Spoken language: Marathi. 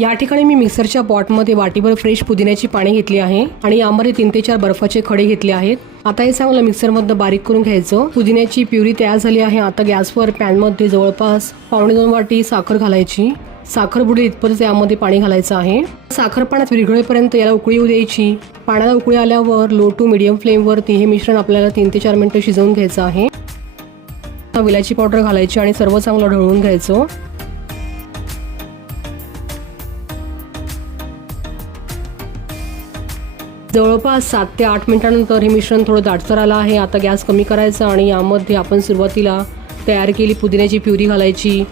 या ठिकाणी मी मिक्सरच्या पॉटमध्ये वाटीभर फ्रेश पुदिन्याची पाने घेतली आहे आणि यामध्ये 3 ते 4 बर्फाचे खडे घेतले आहेत। आता हे चांगलं मिक्सरमध्ये बारीक करून घ्यायचं। पुदिन्याची प्युरी तयार झाली आहे। आता गॅसवर पॅनमध्ये जवळपास 1.25 वाटी साखर घालायची। साखर बुडेल इतपतच यामध्ये पाणी घालायचं आहे। साखर पाण्यात विरघळेपर्यंत याला उकळी येऊ द्यायची। पाण्याला उकळी आल्यावर लो टू मीडियम फ्लेमवरती हे मिश्रण आपल्याला 3 ते 4 मिनिटं शिजवून घ्यायचं आहे। विलायची पावडर घालायची आणि सर्व चांगलं ढवळून घ्यायचं। जवळपास 7 ते 8 मिनिटांनंतर हे मिश्रण थोडं दाटसर आलं आहे। आता गॅस कमी करायचा आणि यामध्ये आपण सुरुवातीला तयार केली पुदिन्याची प्युरी घालायची।